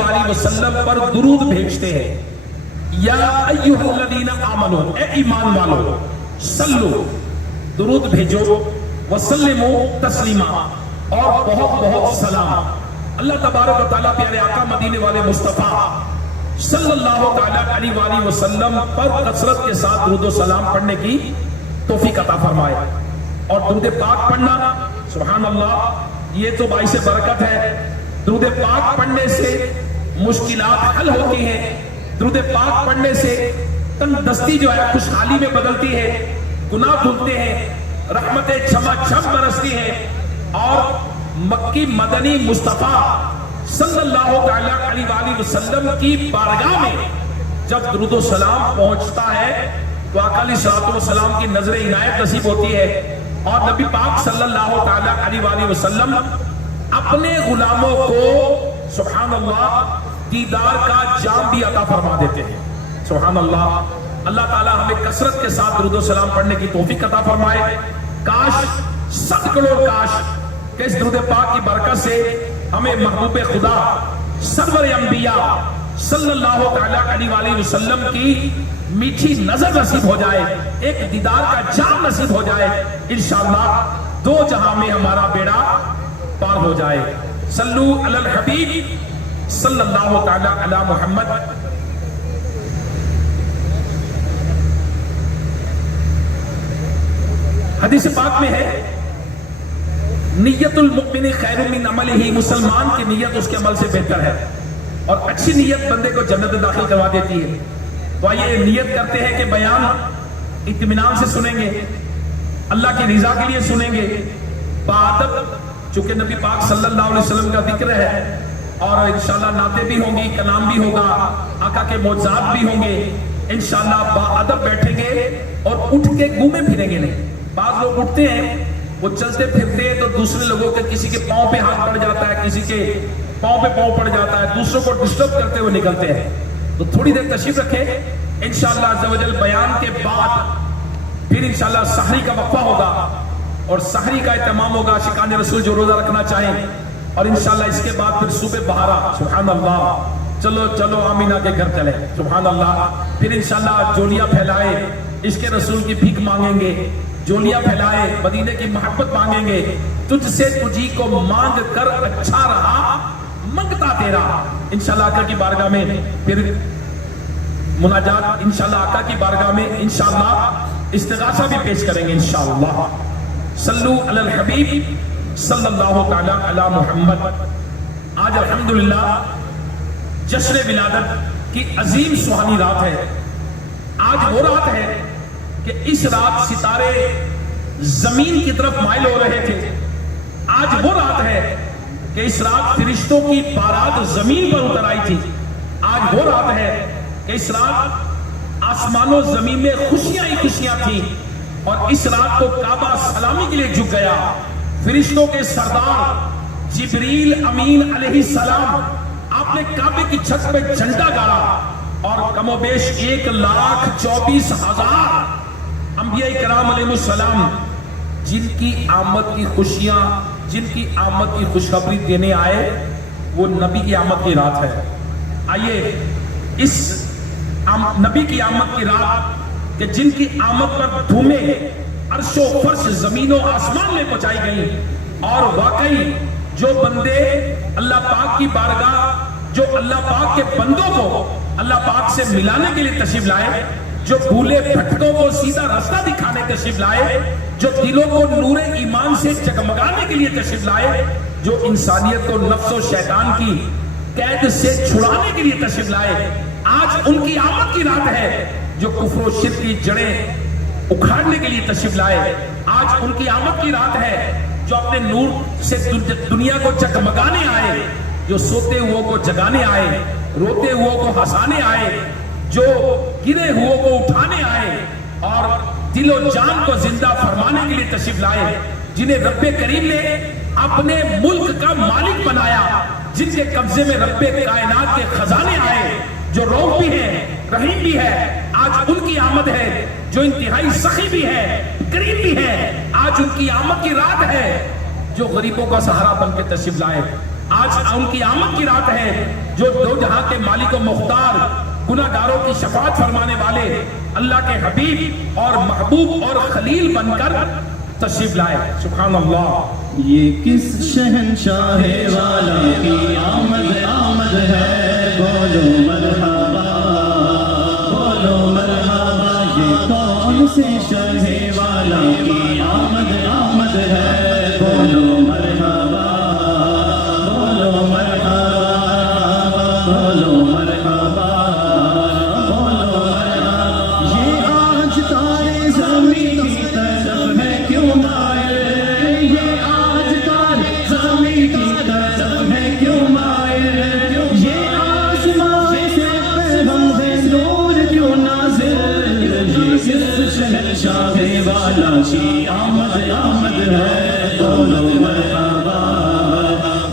علیہ وسلم پر درود بھیجتے ہیں، یا ایھا الذین آمنو، اے ایمان والو، صلو، درود بھیجو، وسلمو تسلیما، اور بہت بہت سلام۔ اللہ تبارک و تعالیٰ پیارے آقا مدینے والے مصطفیٰ صلی اللہ تعالیٰ علیہ وآلہ وسلم پر کثرت کے ساتھ درود و سلام پڑھنے کی توفیق عطا فرمائے۔ اور درود پاک پڑھنا، سبحان اللہ، یہ تو باعث برکت ہے۔ درود پاک پڑھنے سے مشکلات حل ہوتی ہیں، درود پاک پڑھنے سے تندرستی جو ہے خوشحالی میں بدلتی ہے، گناہ دھلتے ہیں، رحمتیں چھما چھم برستی ہیں، اور مکی مدنی مصطفیٰ صلی اللہ تعالیٰ علیہ وآلہ وسلم کی بارگاہ میں جب درود و سلام پہنچتا ہے تو آقا علیہ الصلوۃ والسلام کی نظر عنایت نصیب ہوتی ہے، اور نبی پاک صلی اللہ تعالیٰ علیہ وآلہ وسلم اپنے غلاموں کو سبحان اللہ دیدار کا جام بھی عطا فرما دیتے ہیں۔ سبحان اللہ، اللہ تعالیٰ ہمیں کثرت کے ساتھ درود و سلام پڑھنے کی توفیق عطا فرمائے۔ کاش، 100 کروڑ کاش کہ اس درود پاک کی برکت سے ہمیں محبوب خدا سرور انبیاء صلی اللہ تعالیٰ علیہ وآلہ وسلم کی میٹھی نظر نصیب ہو جائے، ایک دیدار کا جام نصیب ہو جائے، انشاءاللہ دو جہاں میں ہمارا بیڑا پار ہو جائے۔ صلو علی الحبیب صلی اللہ تعالیٰ علی محمد۔ حدیث پاک میں ہے، نیت المؤمن خیر من عملہ، مسلمان کی نیت اس کے عمل سے بہتر ہے، اور اچھی نیت بندے کو جنت میں داخل کروا دیتی ہے۔ تو آئیے نیت کرتے ہیں کہ بیان اطمینان سے سنیں گے، اللہ کی رضا کے لیے سنیں گے، بادب، چونکہ نبی پاک صلی اللہ علیہ وسلم کا ذکر ہے، اور انشاءاللہ نعتیں بھی ہوں گی، کلام بھی ہوگا، آقا کے معجزات بھی ہوں گے، انشاءاللہ باادب بیٹھیں گے اور اٹھ کے گھومے پھریں گے نہیں۔ بعض لوگ اٹھتے ہیں، وہ چلتے پھرتے ہیں تو دوسرے لوگوں کے کسی کے پاؤں پہ ہاتھ پڑ جاتا ہے، کسی کے پاؤں پہ پاؤں پڑ جاتا ہے، دوسروں کو ڈسٹرب کرتے ہوئے نکلتے ہیں۔ تو تھوڑی دیر تشریف رکھیں، انشاءاللہ عز و جل بیان کے بعد پھر انشاءاللہ سحری کا وقفہ ہوگا، اور سحری کا اہتمام ہوگا، عاشقان رسول جو روزہ رکھنا چاہیں، اور انشاءاللہ اس کے بعد پھر صبح بہارا، سبحان اللہ، چلو چلو آمینہ کے گھر چلے، سبحان اللہ، پھر انشاءاللہ جولیاں پھیلائے، عشق رسول کی بھیک مانگیں گے، جولیاں پھیلائے، مدینے کی محبت مانگیں گے، تجھ سے تجھی کو مانگ کر اچھا رہا منگتا تیرا۔ انشاءاللہ آقا کی بارگاہ میں پھر مناجات، انشاءاللہ آقا کی بارگاہ میں انشاءاللہ استغاثہ بھی پیش کریں گے انشاءاللہ۔ صلو علی الحبیب صلی اللہ تعالی علی محمد۔ آج الحمدللہ جشن ولادت کی عظیم سہانی رات ہے۔ آج وہ رات ہے کہ اس رات ستارے زمین کی طرف مائل ہو رہے تھے۔ آج وہ رات ہے کہ اس رات فرشتوں کی بارات زمین پر اتر آئی تھی۔ آج وہ رات ہے کہ اس رات آسمان و زمین میں خوشیاں ہی خوشیاں تھیں، اور اس رات کو کعبہ سلامی کے لیے جھک گیا۔ فرشتوں کے سردار جبریل امین علیہ السلام، آپ نے کعبے کی چھت پہ جھنڈا گاڑا، اور کم و بیش 1,24,000 انبیاء کرام علیہ السلام جن کی آمد کی خوشیاں، جن کی آمد کی خوشخبری دینے آئے، وہ نبی کی آمد کی رات ہے۔ آئیے اس نبی کی آمد کی رات کہ جن کی آمد پر دھومیں عرش و فرش زمین و آسمان میں پہنچائی گئیں، اور واقعی جو بندے اللہ پاک کی بارگاہ، جو اللہ پاک کے بندوں کو اللہ پاک سے ملانے کے لیے تشریف لائے، جو بھولے بھٹکوں کو سیدھا راستہ دکھانے تشریف لائے، جو دلوں کو نور ایمان سے جگمگانے کے لیے تشریف لائے، جو انسانیت کو نفس و شیطان کی قید سے چھڑانے کے لیے تشریف لائے، آج ان کی آمد کی رات ہے۔ جو کفر و شرک کی جڑیں اکھاڑنے کے لیے تشریف لائے، آج ان کی آمد کی رات ہے۔ جو اپنے نور سے دنیا کو جگمگانے آئے، جو سوتے ہوئے کو جگانے آئے، روتے ہوئے کو ہنسانے آئے، جو گرے ہوئے کو اٹھانے آئے، اور دل و جان کو زندہ فرمانے کے لیے تشریف لائے، جنہیں رب کریم نے اپنے ملک کا مالک بنایا، جن کے قبضے میں رب کائنات کے خزانے آئے، جو رؤوف بھی ہے، رحیم بھی ہے، آج ان کی آمد ہے۔ جو انتہائی سخی بھی ہے، کریم بھی ہے، آج ان کی آمد کی رات ہے۔ جو غریبوں کا سہارا بن کے تشریف لائے، آج ان کی آمد کی رات ہے جو دو جہاں کے مالک و مختار گناہگاروں کی شفاعت فرمانے والے اللہ کے حبیب اور محبوب اور خلیل بن کر تشریف لائے. سبحان اللہ. یہ کس شہنشاہ والا کی آمد آمد ہے، بولو مرحبا بولو مرحبا. یہ کون سے شہنشاہ والا کی آمد آمد ہے، بولو مرحبا بولو مرحبا بولو مرحبا بولو مرحبا. یہ آج تارے زمین کی طرف ہے کیوں مائل، یہ آج تارے زمین کی طرف ہے کیوں مائل. یہ آسمان سے پیغام ہے نور کیوں نازل. یہ کس شہنشاہ والا کی آمد آمد ہے، بولو مرحبا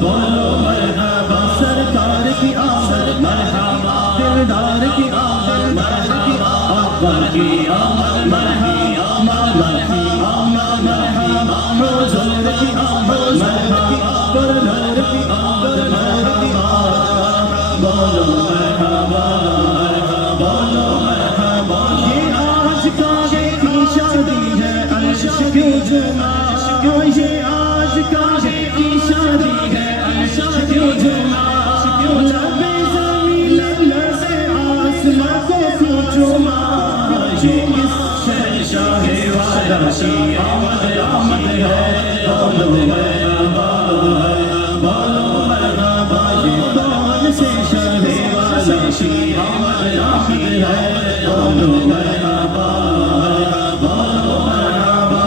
بولو مرحبا. سرکار کی آمد مرحبا، دلدار کی آمد مرحبا، اکبر کی آمد مرحبا، مولا کی آمد مرحبا، حضور کی آمد مرحبا، برنور کی آمد مرحبا. بولو مرحبا بولو مرحبا. یہ آج کعبے کی شادی ہے عرش کیوں جھوما، یہ آج کعبے کی شادی ہے عرش کیوں جھوما. لبے زمین لرزے آسمان کو کیوں چوما. یہ کس شہنشاہ والا کی آمد آمد ہے، بولو مرحبا بولو مرحبا. یہ کون سے شہنشاہ والا کی آمد آمد ہے، بولو مرحبا بولو مرحبا.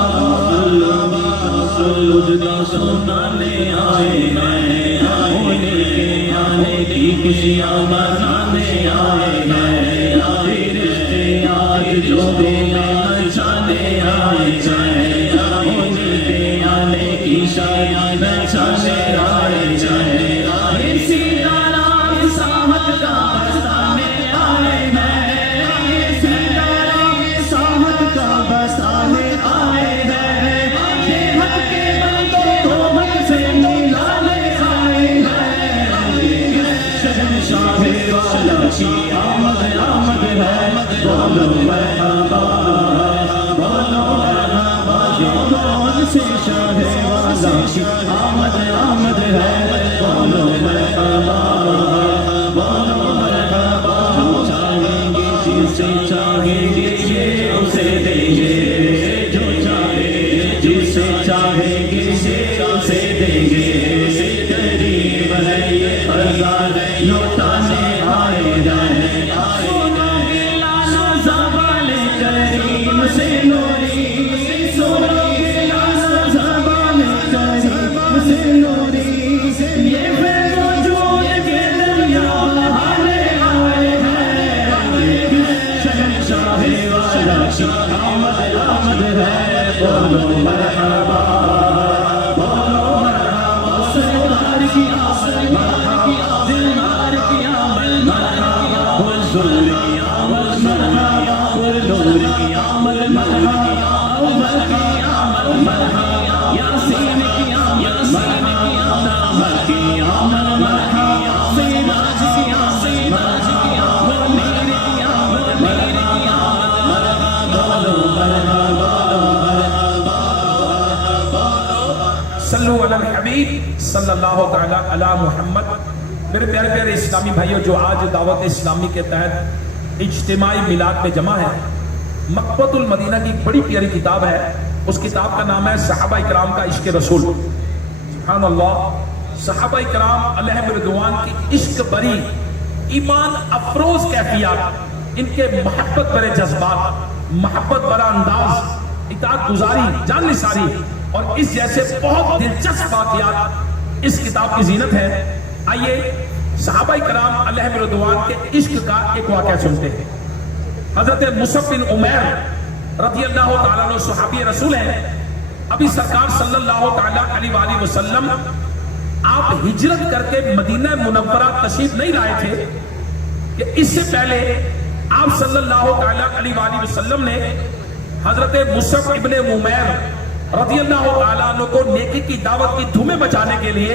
سجدہ سنانے آئے ہیں، ہونے کے آنے کی خوشیاں منانے آئے ہیں. رشتے آج جو مچانے آئے ہیں، ہونے کے آنے کی شاید نچانے آئے ہیں. اسی طرح ساحت کا بسانے آئے ہیں، اسی طرح ساحت کا بسانے آئے ہیں. یہ حق کے بندوں کو حق سے ملانے آئے ہیں. شہنشاہ والا کی آمد آمد ہے، بولو مرحبا بولو مرحبا. یہ کون سے شاہ والا کی آمد آمد ہے، بولو مرحبا بولو مرحبا. جو چاہیں گے جسے چاہیں گے یہ اسے دیں گے، جو چاہیں گے جسے چاہیں گے یہ اسے دیں گے. قریب ہے یہ ہزار لوٹانے آئے ہیں. سنو گے لانا زبان کریم سے نوری، سنو گے لانا زبان کریم سے نوری. یہ فیض وجود کے دریا بہانے آئے ہیں. شہنشاہ والا کی آمد آمد ہے، بولو مرحبا بولو مرحبا. سرکار کی آمد مرحبا، دلدار کی آمد مرحبا، حضور کی آمد مرحبا، برنور کی آمد مرحبا، اول کی آمد مرحبا، یاسین کی آمد مرحبا، عمر کی آمد مرحبا، سراج کی آمد مرحبا، منیر کی آمد مرحبا. بولو مرحبا صلو علی الحبیب صلی اللہ تعالی علی محمد. میرے پیارے پیارے اسلامی بھائیوں، جو آج دعوت اسلامی کے تحت اجتماعی میلاد میں جمع ہے، مکتبۃ المدینہ کی بڑی پیاری کتاب ہے. اس کتاب کا نام ہے صحابہ کرام کا عشق رسول. سبحان اللہ. صحابہ کرام علیہم رضوان کی عشق بری ایمان افروز کیفیات، ان کے محبت برے جذبات، محبت برا انداز، اطاعت گزاری، جان نثاری اور اس جیسے بہت دلچسپ واقعات اس کتاب کی زینت ہے. آئیے صحابہ کرام علیہم رضوان کے عشق کا ایک واقعہ سنتے ہیں. حضرت مصعب بن عمیر رضی اللہ تعالیٰ عنہ صحابی رسول ہیں. ابھی سرکار صلی اللہ تعالیٰ علیہ وآلہ وسلم آپ ہجرت کر کے مدینہ منورہ تشریف نہیں لائے تھے کہ اس سے پہلے آپ صلی اللہ تعالیٰ علیہ وآلہ وسلم نے حضرت مصعب ابن عمیر رضی اللہ تعالیٰ عنہ کو نیکی کی دعوت کی دھومیں بچانے کے لیے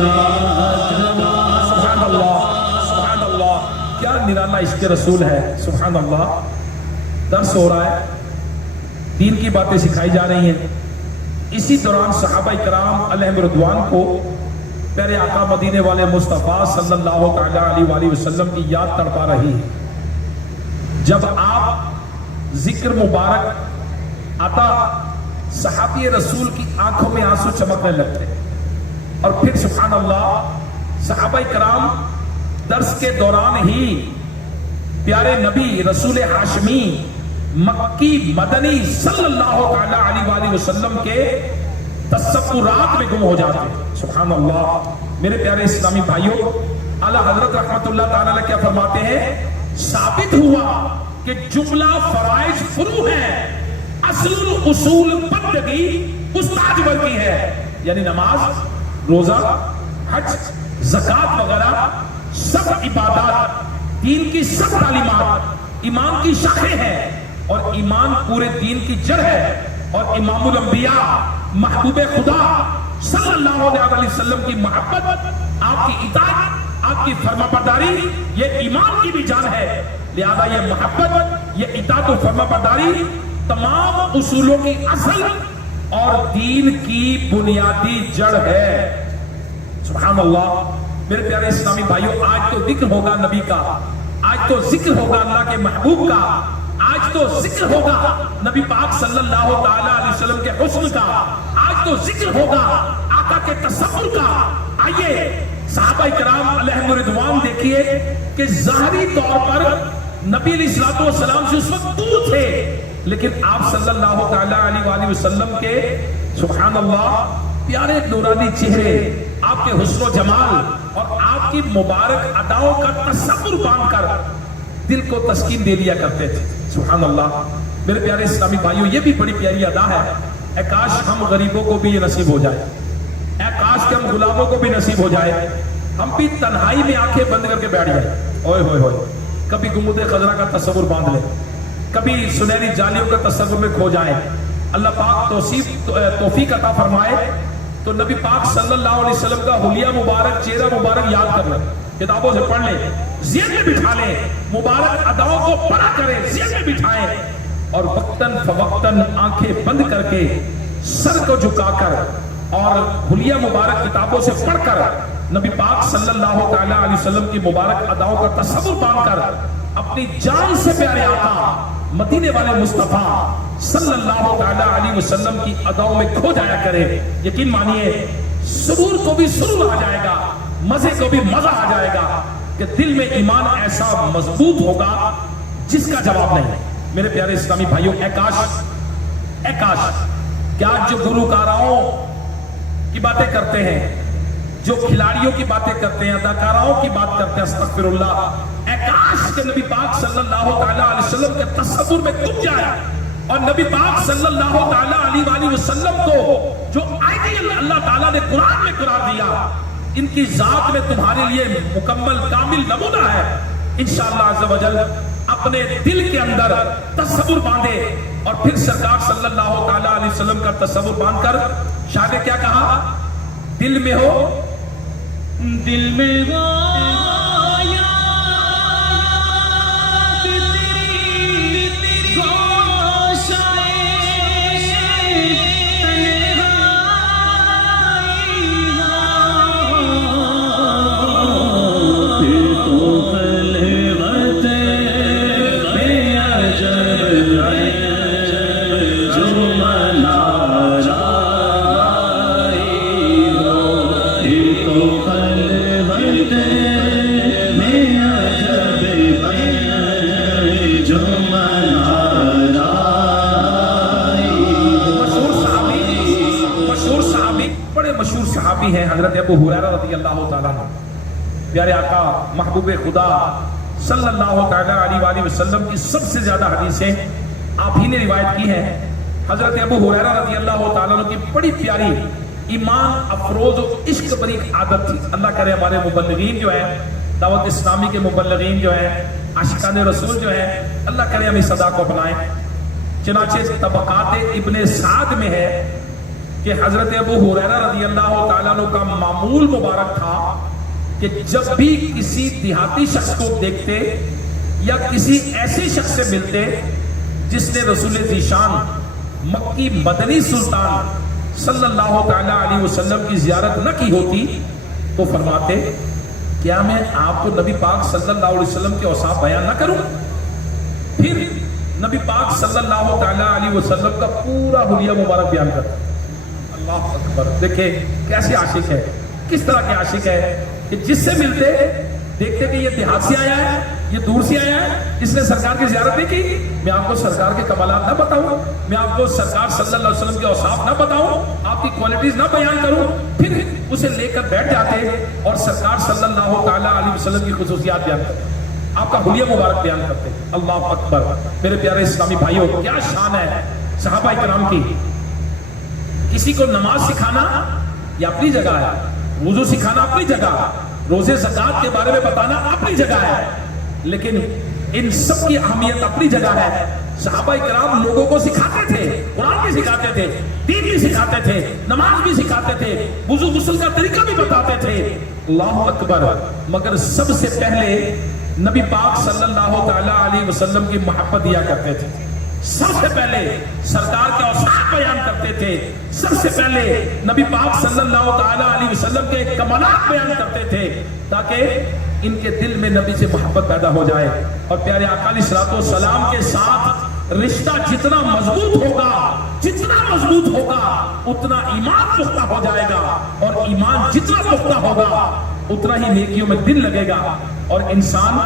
سبحان اللہ سبحان اللہ، کیا نرالا عشق رسول ہے، سبحان اللہ۔ درس ہو رہا ہے، دین کی باتیں سکھائی جا رہی ہیں، اسی دوران صحابہ کرام علیہم رضوان کو پیارے آقا مدینے والے مصطفیٰ صلی اللہ تعالی علیہ وآلہ وسلم کی یاد تڑپا رہی ہے۔ جب آپ ذکر مبارک آتا، صحابی رسول کی آنکھوں میں آنسو چمکنے لگتے، اور پھر سبحان اللہ صحابہ کرام درس کے دوران ہی پیارے نبی رسول ہاشمی مکی مدنی صلی اللہ تعالی علیہ وآلہ وسلم کے تصورات میں گم ہو جاتے، سبحان اللہ۔ میرے پیارے اسلامی بھائیوں، اعلیٰ حضرت رحمت اللہ تعالی علیہ کیا فرماتے ہیں؟ ثابت ہوا کہ جملہ فرائض فرو ہے، اصل اصول بندگی استاد کی ہے، یعنی نماز، روزہ، حج، زکوٰۃ وغیرہ سب عبادات، دین کی سب تعلیمات ایمان کی شاخیں ہیں، اور ایمان پورے دین کی جڑ ہے، اور امام الانبیاء محبوب خدا صلی اللہ علیہ وسلم کی محبت، آپ کی اطاعت، آپ کی فرما برداری، یہ ایمان کی بھی جان ہے۔ لہذا یہ محبت، یہ اطاعت و فرما برداری تمام اصولوں کی اصل اور دین کی بنیادی جڑ ہے، سبحان اللہ۔ میرے پیارے اسلامی بھائیوں، آج تو ذکر ہوگا نبی کا، آج تو ذکر ہوگا اللہ کے محبوب کا، آج تو ذکر ہوگا نبی پاک صلی اللہ تعالی علیہ وسلم کے حسن کا، آج تو ذکر ہوگا آقا کے تصور کا۔ آئیے صحابہ کرام علیہم رضوان دیکھیے کہ ظاہری طور پر نبی علیہ الصلوۃ والسلام سے اس وقت دور تھے، لیکن آپ صلی اللہ تعالی علیہ وآلہ وسلم کے سبحان اللہ پیارے نورانی چہرے، آپ کے حسن و جمال اور آپ کی مبارک اداؤں کا تصور باندھ کر دل کو تسکین دے لیا کرتے تھے، سبحان اللہ۔ میرے پیارے اسلامی بھائیوں، یہ بھی بڑی پیاری ادا ہے۔ اے کاش ہم غریبوں کو بھی یہ نصیب ہو جائے، اے کاش کہ ہم غلاموں کو بھی نصیب ہو جائے، ہم بھی تنہائی میں آنکھیں بند کر کے بیٹھ جائیں، اوئے ہوئے ہوئے، کبھی گنبد خضرا کا تصور باندھ لیں، کبھی سنہری جالیوں کا تصور میں کھو جائیں۔ اللہ پاک توفیق عطا فرمائے تو نبی پاک صلی اللہ علیہ وسلم کا حلیہ مبارک، چہرہ مبارک یاد کر لیں، کتابوں سے پڑھ لیں، ذہن میں بٹھا لیں، مبارک اداؤں کو پڑھا کریں، ذہن میں بٹھائیں، اور وقتاً فوقتاً آنکھیں بند کر کے سر کو جھکا کر اور حلیہ مبارک کتابوں سے پڑھ کر نبی پاک صلی اللہ تعالی علیہ وسلم کی مبارک اداؤں کا تصور باندھ کر اپنی جان سے پیارے آقا مدینے والے مصطفیٰ صلی اللہ تعالی علیہ وسلم کی اداؤں میں کھو جایا کرے۔ یقین مانیے سرور کو بھی سرور آ جائے گا، مزے کو بھی مزہ آ جائے گا، کہ دل میں ایمان ایسا مضبوط ہوگا جس کا جواب نہیں۔ میرے پیارے اسلامی بھائیوں، اے کاش کیا جو گلوکاروں کی باتیں کرتے ہیں، جو کھلاڑیوں کی باتیں کرتے ہیں، اداکاراؤں کی بات کرتے ہیں، استغفر اللہ، اے کاش کہ نبی پاک صلی اللہ تعالی علیہ وسلم کے تصور میں گم جائے، اور نبی پاک صلی اللہ تعالی علیہ وآلہ وسلم کو جو آئیڈیل اللہ تعالیٰ نے قرآن میں قرار دیا، ان کی ذات میں تمہارے لیے مکمل کامل نمونہ ہے۔ انشاءاللہ عز و جل اپنے دل کے اندر تصور باندھے، اور پھر سرکار صلی اللہ تعالی علیہ وسلم کا تصور باندھ کر شاہ نے کیا کہا؟ دل میں ہو، دل میں ہو ہیں حضرت ابو ہریرہ رضی اللہ تعالیٰ عنہ، پیارے آقا محبوب خدا صلی اللہ تعالیٰ علیہ وآلہ وسلم کی سب سے زیادہ حدیثیں آپ ہی نے روایت کی ہیں۔ حضرت ابو ہریرہ رضی اللہ تعالیٰ عنہ کی بڑی پیاری ایمان افروز و عشق بری عادت تھی۔ اللہ کرے ہمارے مبلغین جو ہیں، دعوت اسلامی کے مبلغین جو ہیں، عاشقان رسول جو ہیں، اللہ کرے ہم اس صدا کو اپنائیں۔ چنانچہ طبقات ابن سعد میں ہے کہ حضرت ابو ہریرہ رضی اللہ تعالیٰ عنہ کا معمول مبارک تھا کہ جب بھی کسی دیہاتی شخص کو دیکھتے یا کسی ایسے شخص سے ملتے جس نے رسول ذیشان مکی مدنی سلطان صلی اللہ تعالیٰ علیہ وسلم کی زیارت نہ کی ہوتی تو فرماتے کیا میں آپ کو نبی پاک صلی اللہ علیہ وسلم کے اوصاف بیان نہ کروں؟ پھر نبی پاک صلی اللہ تعالیٰ علیہ وسلم کا پورا حلیہ مبارک بیان کرتا. اللہ اکبر. دیکھیں کیسے عاشق ہے, کس طرح کے عاشق ہے کہ جس سے ملتے دیکھتے کہ یہ دیہات سے آیا ہے, یہ دور سے آیا ہے, اس نے سرکار کی زیارت نہیں کی. میں آپ کو سرکار کے کمالات نہ بتاؤں, میں آپ کو سرکار صلی اللہ علیہ وسلم کے اوصاف نہ بتاؤں, آپ کی کوالٹیز نہ بیان کروں, پھر اسے لے کر بیٹھ جاتے اور سرکار صلی اللہ تعالیٰ علیہ وسلم کی خصوصیات بیان کرتے, آپ کا حلیہ مبارک بیان کرتے. اللہ اکبر. میرے پیارے اسلامی بھائیوں, کیا شان ہے صحابہ کرام کی. کسی کو نماز سکھانا یہ اپنی جگہ ہے, وضو سکھانا اپنی جگہ, روزے زکات کے بارے میں بتانا اپنی جگہ ہے, لیکن ان سب کی اہمیت اپنی جگہ ہے. صحابہ کرام لوگوں کو سکھاتے تھے, قرآن بھی سکھاتے تھے, دین بھی سکھاتے تھے, نماز بھی سکھاتے تھے, وضو غسل کا طریقہ بھی بتاتے تھے. اللہ اکبر. مگر سب سے پہلے نبی پاک صلی اللہ تعالیٰ علیہ وسلم کی محبت دیا کرتے تھے. سب سے پہلے سرکار کے اوصاف بیان کرتے تھے. سب سے پہلے نبی پاک صلی اللہ تعالیٰ علیہ وسلم کے کمالات بیان کرتے تھے تاکہ ان کے دل میں نبی سے محبت پیدا ہو جائے. اور پیارے آقا علیہ الصلوۃ والسلام کے ساتھ رشتہ جتنا مضبوط ہوگا اتنا ایمان پختہ ہو جائے گا, اور ایمان جتنا پختہ ہوگا اتنا ہی نیکیوں میں دل لگے گا اور انسان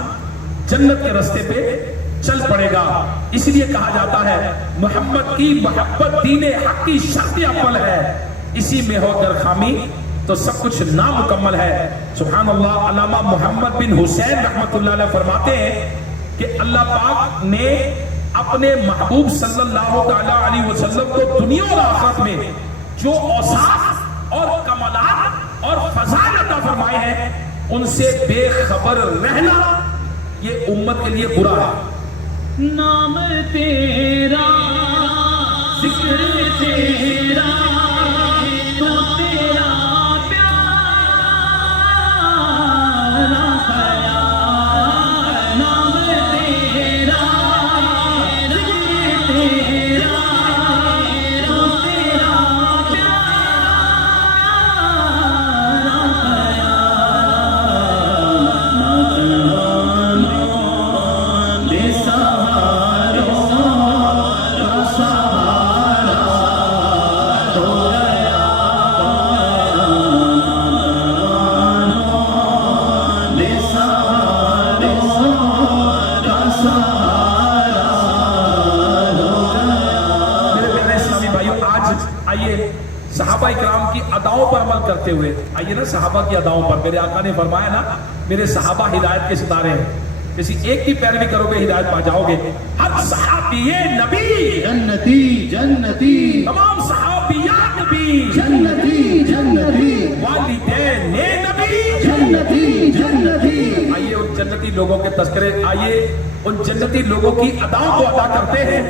جنت کے راستے پہ چل پڑے گا. اس لیے کہا جاتا ہے محمد کی محبت دین حق کی شرط اول ہے, اسی میں ہو گر خامی تو سب کچھ نامکمل ہے. سبحان اللہ. علامہ محمد بن حسین رحمۃ اللہ علیہ فرماتے ہیں کہ اللہ پاک نے اپنے محبوب صلی اللہ تعالیٰ علیہ وسلم کو دنیا اور آخرت میں جو اوصاف اور کمالات اور فضائل عطا فرمائے ہیں ان سے بے خبر رہنا یہ امت کے لیے برا ہے. نام تیرا ذکر تیرا تو تیرا پیارا خیال. نام تیرا ذکر تیرا تو تیرا صحابہ کرام کی اداؤں پر عمل کرتے ہوئے آئیے نا. صحابہ کی اداؤں پر میرے آقا نے فرمایا نا میرے صحابہ ہدایت کے ستارے ہیں, کسی ایک کی پیروی کرو گے ہدایت پا جاؤ گے. ہر صحابی نبی جنتی جنتی, تمام صحابیات نبی جنتی جنتی, والدین نبی جنتی جنتی. آئیے ان جنتی لوگوں کے تذکرے, آئیے ان جنتی لوگوں کی اداؤں کو ادا کرتے ہیں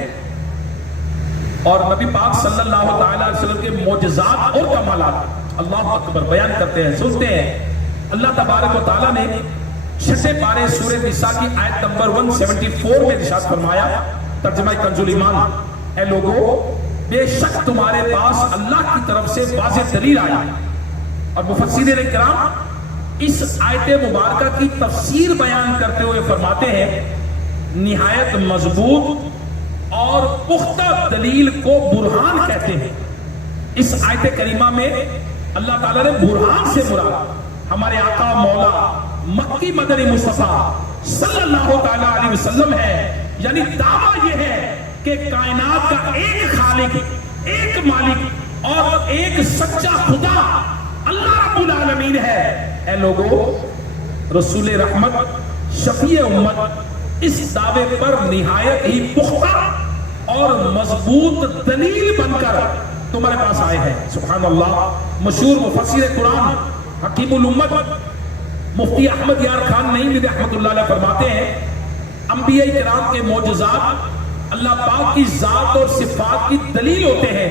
اور نبی پاک صلی اللہ تعالیٰ علیہ وسلم کے معجزات اور کمالات اللہ اکبر بیان کرتے ہیں, سنتے ہیں. اللہ تبارک و تعالیٰ نے 6 پارے سورہ نساء کی آیت نمبر 174 میں ارشاد فرمایا, ترجمہ کنز الایمان, اے لوگو بے شک تمہارے پاس اللہ کی طرف سے واضح دلیل آئی. اور مفسرین کرام اس آیت مبارکہ کی تفسیر بیان کرتے ہوئے فرماتے ہیں نہایت مضبوط اور پختہ دلیل کو برہان کہتے ہیں. اس آیت کریمہ میں اللہ تعالیٰ نے برہان سے مراد ہمارے آقا مولا مکی مدنی مصطفیٰ صلی اللہ تعالیٰ علیہ وسلم ہے. یعنی دعویٰ یہ ہے کہ کائنات کا ایک خالق, ایک مالک اور ایک سچا خدا اللہ رب العالمین ہے. اے لوگو رسول رحمت شفیع امت اس دعوے پر نہایت ہی پختہ اور مضبوط دلیل بن کر تمہارے پاس آئے ہیں. سبحان اللہ. مشہور مفسر قرآن حکیم الامت مفتی احمد یار خان نعیمی رحمۃ اللہ علیہ فرماتے ہیں انبیاء کرام کے معجزات اللہ پاک کی ذات اور صفات کی دلیل ہوتے ہیں,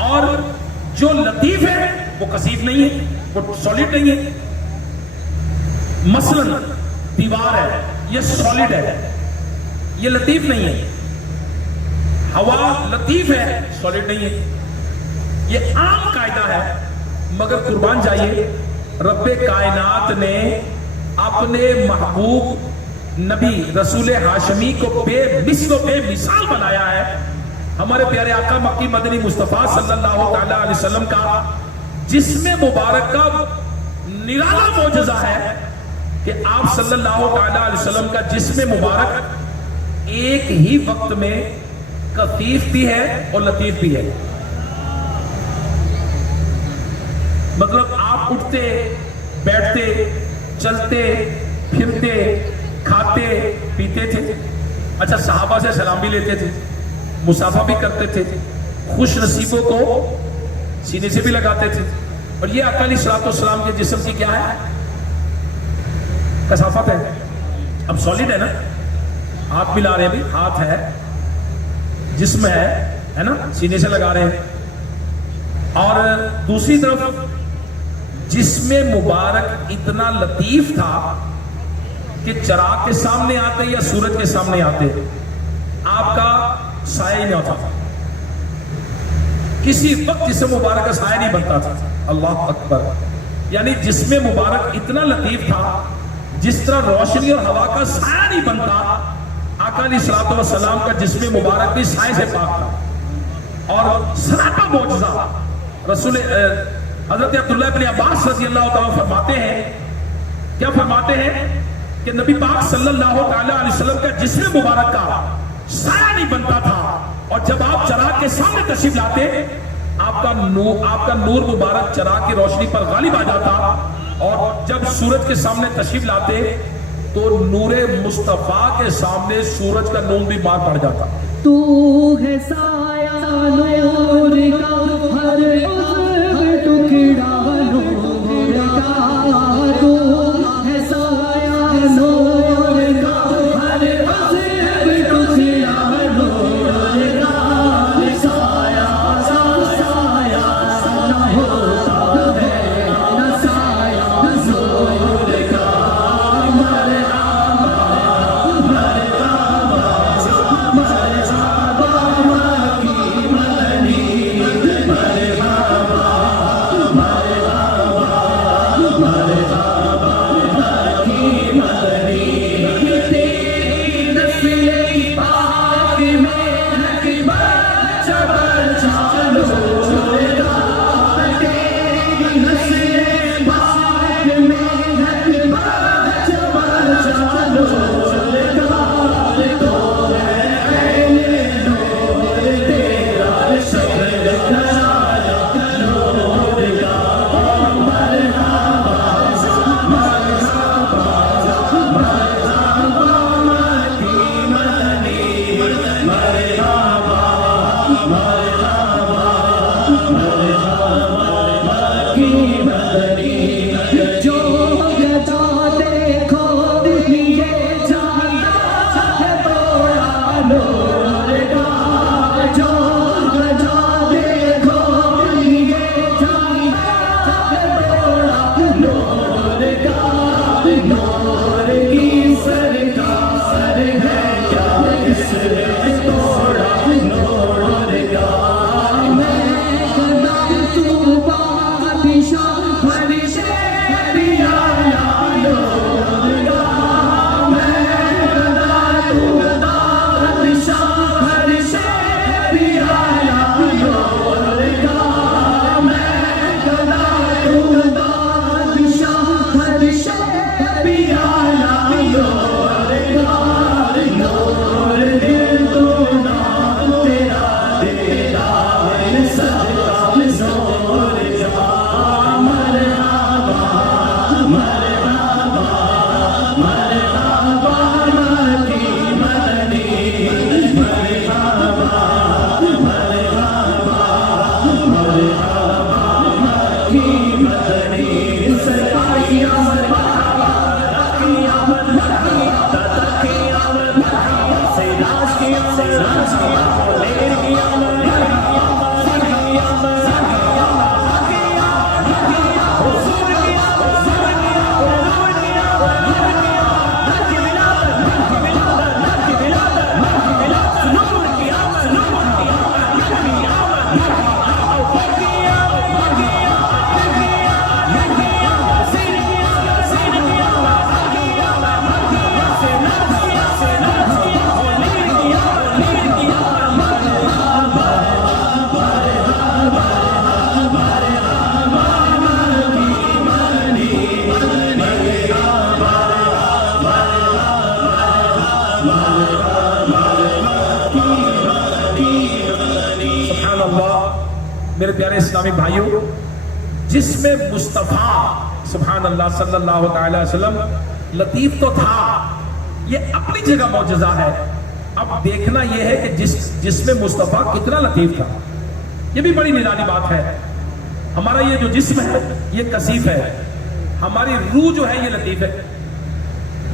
اور جو لطیف ہے وہ کثیف نہیں ہے، وہ سالڈ نہیں ہے. مثلا دیوار ہے، یہ سالڈ ہے، یہ لطیف نہیں ہے. ہوا لطیف ہے، سالڈ نہیں ہے. یہ عام قاعدہ ہے، مگر قربان جائیے رب کائنات نے اپنے محبوب نبی رسول ہاشمی کو بے مثل و بے مثال بنایا ہے. ہمارے پیارے آقا مکی مدنی مصطفیٰ صلی اللہ تعالی علیہ وسلم کا جسم مبارک کا نرالا معجزہ ہے کہ آپ صلی اللہ تعالی علیہ وسلم کا جسم مبارک ایک ہی وقت میں کثیف بھی ہے اور لطیف بھی ہے. مطلب آپ اٹھتے بیٹھتے چلتے پھرتے کھاتے پیتے تھے. اچھا صحابہ سے سلام بھی لیتے تھے، مسافہ بھی کرتے تھے، خوش نصیبوں کو سینے سے بھی لگاتے تھے. اور یہ آقا علیہ الصلوۃ والسلام کے جسم کی کیا ہے؟ کثافت ہے. اب سالڈ ہے نا، ہاتھ بھی لا رہے ہیں، بھی ہاتھ ہے، جسم ہے نا، سینے سے لگا رہے ہیں. اور دوسری طرف جسم مبارک اتنا لطیف تھا کہ چراغ کے سامنے آتے یا سورج کے سامنے آتے آپ کا سایہ ہی نہیں ہوتا تھا. کسی وقت جسم مبارک کا سایہ نہیں بنتا تھا. اللہ اکبر. یعنی جسم مبارک اتنا لطیف تھا جس طرح روشنی اور ہوا کا سایہ نہیں بنتا، آقا علیہ الصلوۃ والسلام کا جسم مبارک بھی سایہ سے پاک تھا. اور سراپا معجزہ رسول حضرت عبداللہ بن عباس رضی اللہ تعالیٰ فرماتے ہیں، کیا فرماتے ہیں کہ نبی پاک صلی اللہ تعالی علیہ وسلم کا جسم مبارک کا سایہ نہیں بنتا تھا، اور جب آپ چراغ کے سامنے تشریف لاتے آپ کا نور مبارک چراغ کی روشنی پر غالب آ جاتا، اور جب سورج کے سامنے تشریف لاتے تو نور مصطفیٰ کے سامنے سورج کا نور بھی مار پڑ جاتا. تو ہے سایہ نور کا ہر ٹکڑا نور کا، تو ہے سایہ نور کا ہر ٹکڑا نور کا. سایہ سایہ نہ ہوتا ہے نہ سایہ نور کا. سبحان اللہ. میرے پیارے اسلامی بھائیوں، جسم مصطفیٰ سبحان اللہ صلی اللہ تعالی وسلم لطیف تو تھا، یہ اپنی جگہ معجزہ ہے. اب دیکھنا یہ ہے کہ جسم مصطفیٰ کتنا لطیف تھا. یہ بھی بڑی نرالی بات ہے. ہمارا یہ جو جسم ہے یہ کثیف ہے، ہماری روح جو ہے یہ لطیف ہے.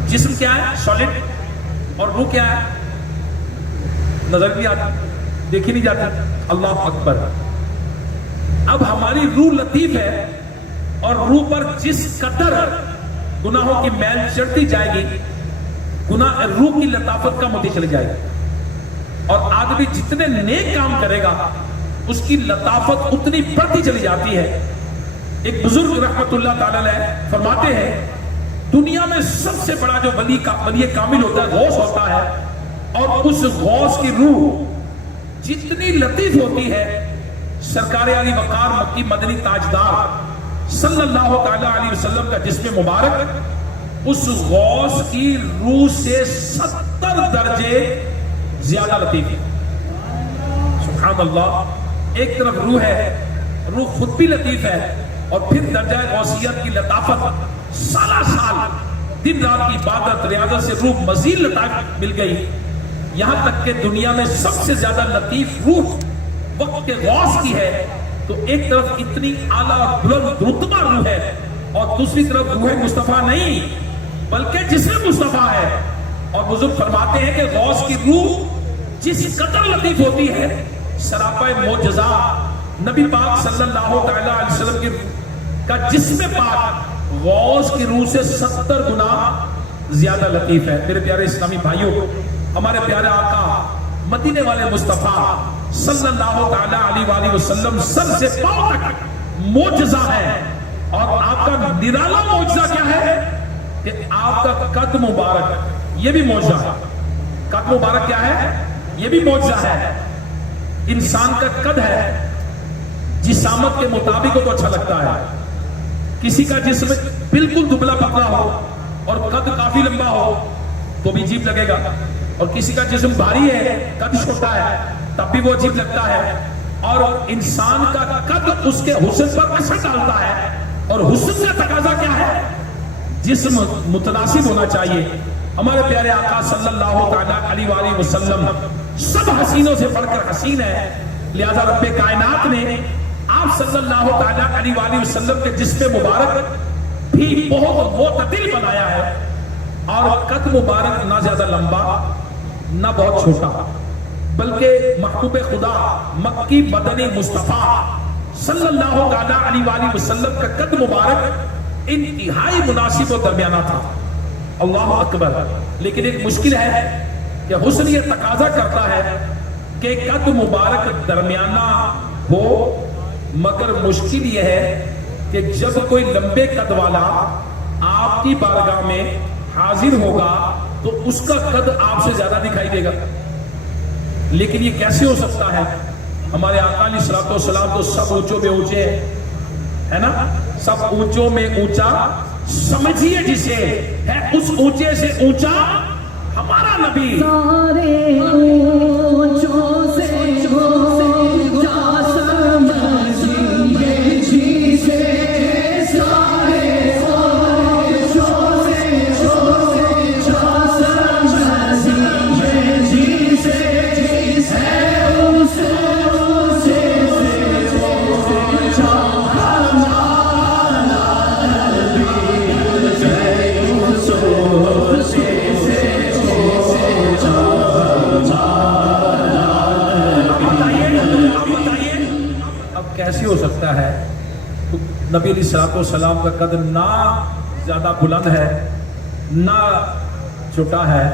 جسم کیا ہے؟ سالڈ. اور روح کیا ہے؟ نظر نہیں آتی، دیکھی نہیں جاتی. اللہ اکبر. اب ہماری روح لطیف ہے، اور روح پر جس قدر گناہوں کی میل چڑھتی جائے گی، گناہ روح کی لطافت کم ہوتی چلی جائے گی. اور آدمی جتنے نیک کام کرے گا اس کی لطافت اتنی بڑھتی چلی جاتی ہے. ایک بزرگ رحمت اللہ تعالی علیہ فرماتے ہیں دنیا میں سب سے بڑا جو ولی کامل ہوتا ہے غوث ہوتا ہے، اور اس غوث کی روح جتنی لطیف ہوتی ہے، سرکار علی وقار مکی مدنی تاجدار صلی اللہ تعالی علیہ وسلم کا جسم مبارک اس غوث کی روح سے 70 درجے زیادہ لطیف ہے. سبحان اللہ. ایک طرف روح ہے، روح خود بھی لطیف ہے، اور پھر درجہ غوثیت کی لطافت سالہ سال دن رات کی عبادت ریاضت سے روح مزید لطافت مل گئی. یہاں تک کہ دنیا میں سب سے زیادہ لطیف روح وقت کے غوث کی ہے. تو ایک طرف اتنی اعلیٰ بلند رتبہ روح ہے، اور دوسری طرف روح مصطفیٰ نہیں بلکہ جسم مصطفیٰ ہے. اور بزرگ فرماتے ہیں کہ غوث کی روح جس قدر لطیف ہوتی ہے، سراپا معجزہ نبی پاک صلی اللہ تعالی علیہ وسلم کا جسم پاک غوث کی روح سے 70 گنا زیادہ لطیف ہے. میرے پیارے اسلامی بھائیوں، ہمارے پیارے آقا مدینے والے مصطفیٰ صلی اللہ تعالی علیہ وآلہ وسلم سر سے پاؤں تک معجزہ ہے. اور آپ کا نرالا معجزہ کیا ہے کہ آپ کا قد مبارک، یہ بھی معجزہ ہے. قد مبارک کیا ہے؟ یہ بھی معجزہ ہے. انسان کا قد ہے جسامت کے مطابق ہو تو اچھا لگتا ہے. کسی کا جسم بالکل دبلا پتلا ہو اور قد کافی لمبا ہو تو بھی عجیب لگے گا، اور کسی کا جسم بھاری ہے قد چھوٹا ہے تب بھی وہ عجیب لگتا ہے. اور انسان کا قد اس کے حسن پر اثر ڈالتا ہے، اور حسن کا تقاضا کیا ہے؟ جسم متناسب ہونا چاہیے. ہمارے پیارے آقا صلی اللہ تعالی علیہ وآلہ وسلم سب حسینوں سے بڑھ کر حسین ہے، لہذا رب کائنات نے آپ صلی اللہ تعالی علیہ وآلہ وسلم کے جسم مبارک بھی بہت معتدل بنایا ہے. اور قد مبارک نہ زیادہ لمبا نہ بہت چھوٹا، بلکہ محبوب خدا مکی مدنی مصطفیٰ صلی اللہ تعالی علیہ وآلہ وسلم کا قد مبارک انتہائی مناسب و درمیانہ تھا. اللہ اکبر. لیکن ایک مشکل ہے کہ حسن یہ تقاضا کرتا ہے کہ قد مبارک درمیانہ ہو، مگر مشکل یہ ہے کہ جب کوئی لمبے قد والا آپ کی بارگاہ میں حاضر ہوگا تو اس کا قد آپ سے زیادہ دکھائی دے گا. لیکن یہ کیسے ہو سکتا ہے؟ ہمارے آقا علیہ الصلوۃ والسلام تو سب اونچوں میں اونچے ہے نا، سب اونچوں میں اونچا سمجھیے جسے ہے اس اونچے سے اونچا ہمارا نبی. سارے اونچوں سے اونچا سمجھیے جسے، سارے اونچوں سے اونچا سمجھیے جسے، ہے اس اونچے سے اونچا ہمارا نبی. جے اس اونچے کیسے ہو سکتا ہے؟ نبی علیہ الصلوۃ والسلام کا قد نہ زیادہ بلند ہے نہ چھوٹا ہے،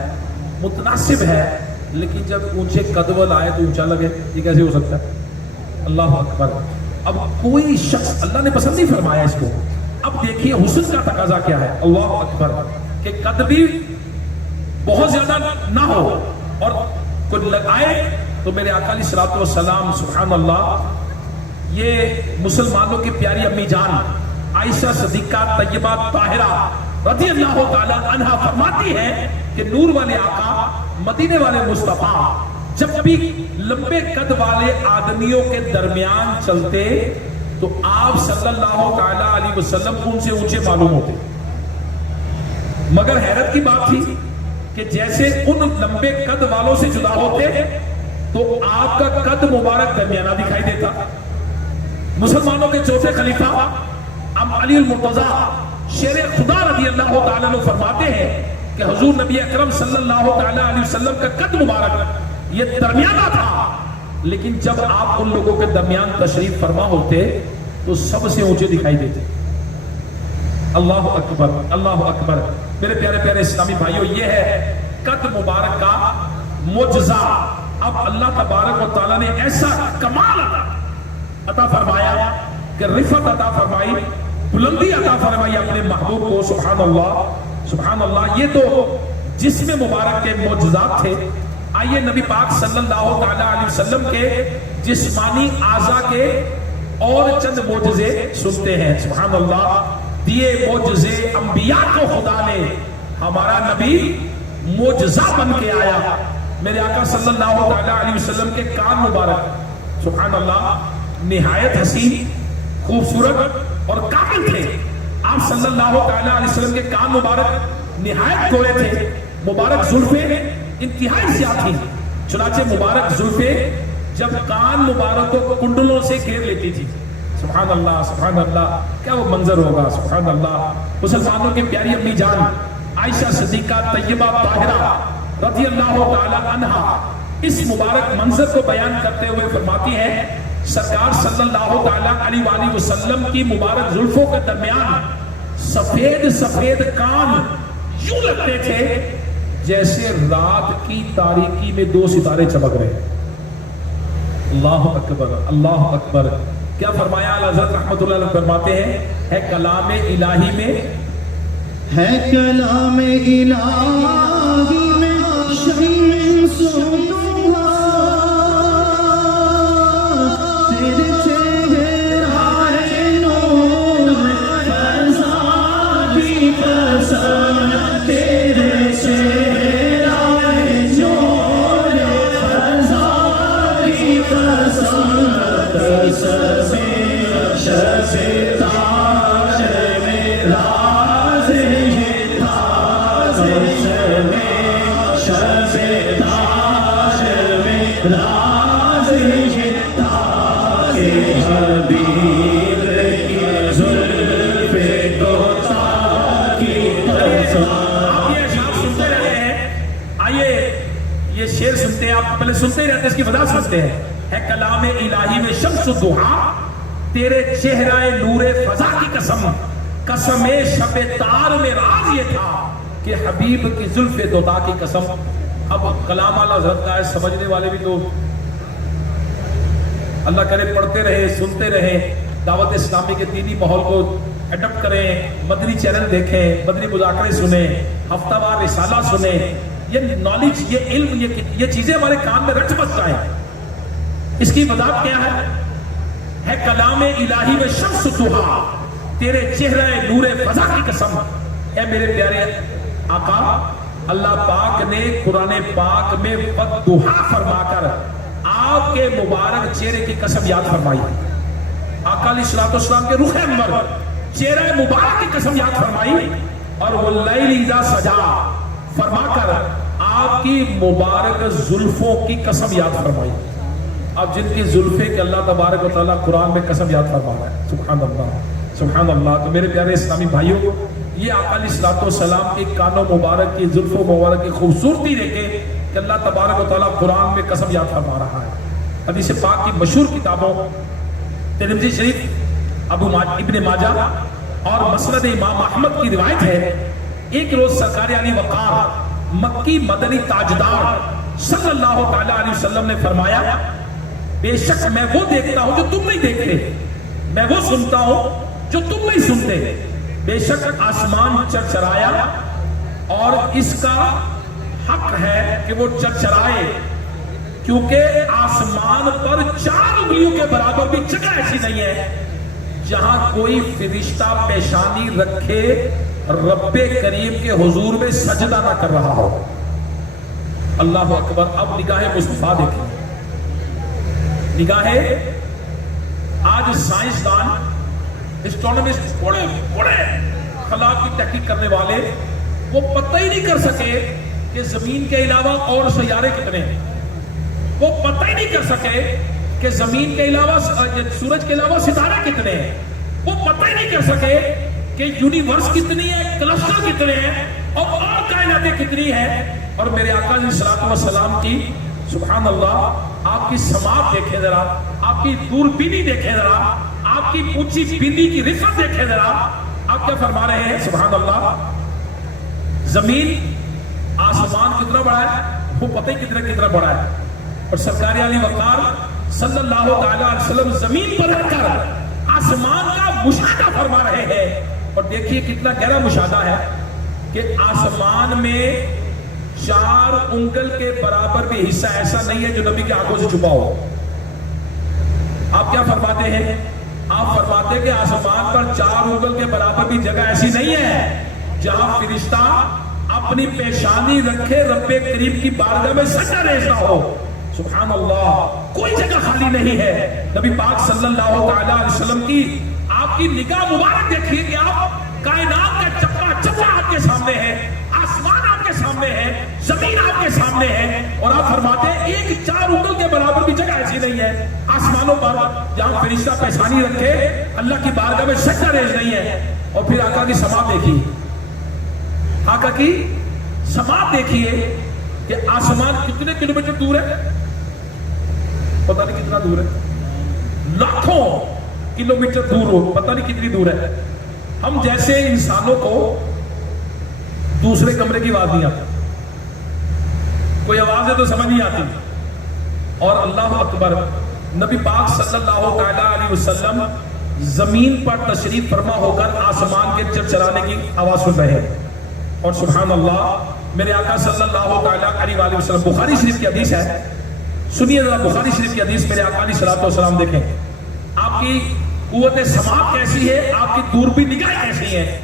متناسب ہے، لیکن جب اونچے قد والا آئے تو اونچا لگے. یہ کیسے ہو سکتا ہے؟ اللہ اکبر. اب کوئی شخص اللہ نے پسند نہیں فرمایا اس کو. اب دیکھیے حسن کا تقاضا کیا ہے. اللہ اکبر. کہ قد بھی بہت زیادہ نہ ہو اور کوئی لگائے تو میرے آقا علیہ الصلوۃ والسلام سبحان اللہ، یہ مسلمانوں کی پیاری امی جان عائشہ صدیقہ طیبہ طاہرہ رضی اللہ تعالی عنہا فرماتی ہے کہ نور والے آقا مدینے والے مصطفیٰ جب بھی لمبے قد والے آدمیوں کے درمیان چلتے تو آپ صلی اللہ تعالی علیہ وسلم ان سے اونچے معلوم ہوتے، مگر حیرت کی بات تھی کہ جیسے ان لمبے قد والوں سے جدا ہوتے تو آپ کا قد مبارک درمیانہ دکھائی دیتا۔ مسلمانوں کے چوتھے خلیفہ ام علی المرتضیٰ شیر خدا رضی اللہ تعالیٰ عنہ فرماتے ہیں کہ حضور نبی اکرم صلی اللہ تعالیٰ علیہ وسلم کا قد مبارک یہ درمیانہ تھا، لیکن جب آپ ان لوگوں کے درمیان تشریف فرما ہوتے تو سب سے اونچے دکھائی دیتے۔ اللہ اکبر، اللہ اکبر۔ میرے پیارے پیارے اسلامی بھائیوں، یہ ہے قد مبارک کا معجزہ۔ اب اللہ تبارک و تعالیٰ نے ایسا کمال عطا فرمایا کہ رفعت عطا فرمائی، بلندی عطا فرمائی اپنے محبوب کو۔ سبحان اللہ، سبحان اللہ۔ یہ تو جسم مبارک کے معجزات تھے۔ آئیے نبی پاک صلی اللہ تعالیٰ علیہ وسلم کے جسمانی اعضاء کے اور چند معجزے سنتے ہیں۔ سبحان اللہ۔ دیے معجزے انبیاء کو خدا نے، ہمارا نبی معجزہ بن کے آیا۔ میرے آقا صلی اللہ تعالیٰ علیہ وسلم کے کان مبارک، سبحان اللہ، نہایت حسین، خوبصورت اور کامل تھے۔ آپ صلی اللہ تعالیٰ علیہ وسلم کے کان مبارک نہایت گورے تھے، مبارک زلفیں انتہائی زیادہ تھیں۔ چنانچہ مبارک زلفیں جب کان مبارک کو کنڈلوں سے گھیر لیتی تھی، سبحان اللہ، سبحان اللہ، کیا وہ منظر ہوگا، سبحان اللہ۔ مسلمانوں کی پیاری امی جان عائشہ صدیقہ طیبہ طاہرہ رضی اللہ تعالی عنہا اس مبارک منظر کو بیان کرتے ہوئے فرماتی ہے، سرکار صلی اللہ تعالی علیہ وآلہ وسلم کی مبارک زلفوں کے درمیان سفید سفید کان یوں لگتے تھے جیسے رات کی تاریکی میں دو ستارے چمک رہے ہیں۔ اللہ اکبر، اللہ اکبر۔ کیا فرمایا اعلیٰ حضرت رحمت اللہ علیہ فرماتے ہیں، ہے کلام الہی میں، ہے کلام الہی میں شمس و ضحا، تیرے چہرہ نور فضا کی قسم، تیرے چہرہ نور فضا کی قسم، یہ شعر سنتے ہیں آپ، پہلے سنتے ہی رہتے، اس کی وجہ سمجھتے ہیں۔ ہے کلام الہی میں شمس الضحا، تیرے چہرہ نور فضا کی قسم، قسم شب تار میں راز یہ تھا کہ حبیب کی زلف دوتا کی قسم۔ اب کلام اعلیٰ حضرت کا ہے، سمجھنے والے بھی تو اللہ کرے پڑھتے رہے، سنتے رہے، دعوت اسلامی کے دینی ماحول کو اڈاپٹ کریں، مدنی چینل دیکھیں، مدنی مذاکرے سنیں، ہفتہ وار رسالہ سنیں۔ یہ نالج، یہ علم، یہ چیزیں ہمارے کان میں رچ بس جائیں۔ اس کی وضاحت کیا ہے کلام الہی میں شمس الضحا، تیرے چہرہ نور فضا کی قسم۔ اے میرے پیارے آقا، اللہ پاک نے قرآن پاک میں والضحا فرما کر آپ کے مبارک چہرے کی قسم یاد فرمائی۔ آقا علیہ الصلوۃ والسلام کے رخ انور، چہرہ مبارک کی قسم یاد فرمائی، اور واللیل اذا سجا فرما کر آپ کی مبارک زلفوں کی قسم یاد فرمائی۔ اب جن کی زلفیں کہ اللہ تبارک و تعالیٰ قرآن میں قسم یاد فرما رہا ہے، سبحان اللہ، سبحان اللہ۔ تو میرے پیارے اسلامی بھائیوں، یہ آقا علیہ الصلوۃ والسلام کی کانوں مبارک کی زلفوں مبارک کی خوبصورتی دیکھیں کہ اللہ تبارک و تعالیٰ قرآن میں قسم یاد فرما رہا ہے۔ حدیث پاک کی مشہور کتابوں ترمذی شریف، ابن ماجہ اور مسند امام احمد کی روایت ہے، ایک روز سرکار علی وقار مکی مدنی تاجدار صلی اللہ تعالیٰ علیہ وسلم نے فرمایا، بے شک میں وہ دیکھتا ہوں جو تم نہیں دیکھتے، میں وہ سنتا ہوں جو تم نہیں سنتے۔ بے شک آسمان چرچرایا اور اس کا حق ہے کہ وہ چرچرائے، کیونکہ آسمان پر 4 انگلیوں کے برابر بھی جگہ ایسی نہیں ہے جہاں کوئی فرشتہ پیشانی رکھے رب کریم کے حضور میں سجدہ نہ کر رہا ہو۔ اللہ اکبر. اب نگاہ مصطفیٰ دیکھیں, نگاہ آج سائنسدان, اسٹرونومسٹ, بڑے بڑے خلا کی تحقیق کرنے والے, وہ پتہ ہی نہیں کر سکے کہ زمین کے علاوہ اور سیارے کتنے ہیں. وہ پتہ ہی نہیں کر سکے کہ زمین کے علاوہ, سورج کے علاوہ ستارے کتنے ہیں. وہ پتہ ہی نہیں کر سکے کہ یونیورس کتنی ہے, کلسٹر کتنے ہیں, اور کائناتیں کتنی ہیں. اور میرے آقا علیہ الصلوۃ والسلام کی, سبحان اللہ, آپ کی سماعت دیکھیں ذرا, آپ کی دوربینی دیکھیں ذرا, آپ کی اونچی بینی کی رفت دیکھیں ذرا. آپ کیا فرما رہے ہیں؟ سبحان اللہ. زمین, آسمان کتنا بڑا ہے وہ پتہ ہی کتنا بڑا ہے. اور سرکار علی وقار صلی اللہ تعالی علیہ وسلم زمین پر رہ کر آسمان کا مشاہدہ فرما رہے ہیں. اور دیکھیے کتنا گہرا مشاہدہ ہے کہ آسمان میں 4 انگل کے برابر بھی حصہ ایسا نہیں ہے جو نبی کی آنکھوں سے چھپا ہو. آپ کیا فرماتے ہیں؟ آپ فرماتے ہیں کہ آسمان پر 4 انگل کے برابر بھی جگہ ایسی نہیں ہے جہاں فرشتہ اپنی پیشانی رکھے رب کریم کی بارگاہ میں سجدہ ریزنا ہو. سبحان اللہ, کوئی جگہ خالی نہیں ہے. نبی پاک صلی اللہ تعالی علیہ وسلم کی آپ کی نگاہ مبارک دیکھیے کہ آپ کائنات کا چپا چپا آپ کے سامنے ہے, آسمان آپ کے سامنے ہے, زمین آپ کے سامنے ہے, اور آپ فرماتے ہیں ایک 4 انگل کے برابر بھی جگہ ایسی نہیں ہے آسمانوں پر جہاں فرشتہ پیشانی رکھے اللہ کی بارگاہ میں سجدہ ریز نہیں ہے. اور پھر آقا کی سماعت دیکھیے, آقا کی سماعت دیکھیے کہ آسمان کتنے کلومیٹر دور ہے, پتہ نہیں کتنا دور ہے, لاکھوں کلومیٹر دور ہو, پتہ نہیں کتنی دور ہے. ہم جیسے انسانوں کو دوسرے کمرے کی آواز نہیں آتی, کوئی آواز ہے تو سمجھ نہیں آتی. اور اللہ اکبر, نبی پاک صلی اللہ تعالی علیہ وسلم زمین پر تشریف فرما ہو کر آسمان کے چرچرانے کی آواز سن رہے ہیں. اور سبحان اللہ, میرے آقا صلی اللہ تعالی علیہ وسلم, بخاری شریف کی حدیث ہے, سنیے ذرا بخاری شریف کی حدیث. میرے آقا علیہ الصلوۃ والسلام دیکھیں آپ کی قوت سماعت کیسی ہے, آپ کی دوربین نگاہ کیسی ہے.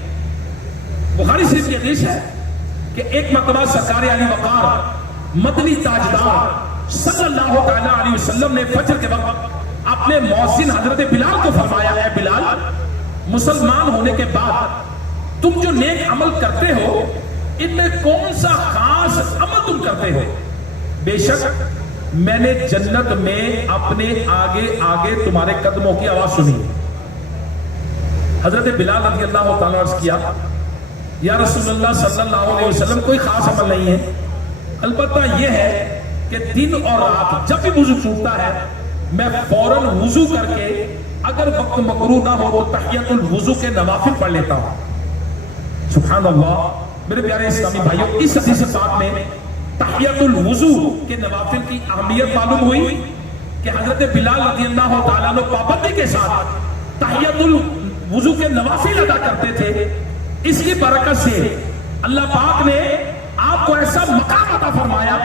بخاری شریف کی حدیث ہے کہ ایک مرتبہ سرکار علی وقار مدنی تاجدار صلی اللہ تعالی علیہ وسلم نے فجر کے وقت اپنے مؤذن حضرت بلال کو فرمایا, ہے بلال, مسلمان ہونے کے بعد تم جو نیک عمل کرتے ہو ان میں کون سا خاص عمل تم کرتے ہو؟ بے شک میں نے جنت میں اپنے آگے آگے تمہارے قدموں کی آواز سنی. حضرت بلال رضی اللہ تعالیٰ عرض کیا, یا رسول اللہ صلی اللہ علیہ وسلم کوئی خاص عمل نہیں ہے, البتہ یہ ہے کہ دن اور رات جب بھی وضو ٹوٹتا ہے میں فوراً وضو کر کے اگر وقت مکروہ نہ ہو تو تحیۃ الوضو کے نوافل پڑھ لیتا ہوں. سبحان اللہ, میرے پیارے اسلامی بھائیوں, اس حدیث پاک میں تحیۃ الوضو کے نوافل کی اہمیت معلوم ہوئی کہ حضرت بلال رضی اللہ تعالیٰ عنہ پابندی کے ساتھ تحیۃ الوضو کے نوافل ادا کرتے تھے. اس کی برکت سے اللہ پاک نے آپ کو ایسا مقام عطا فرمایا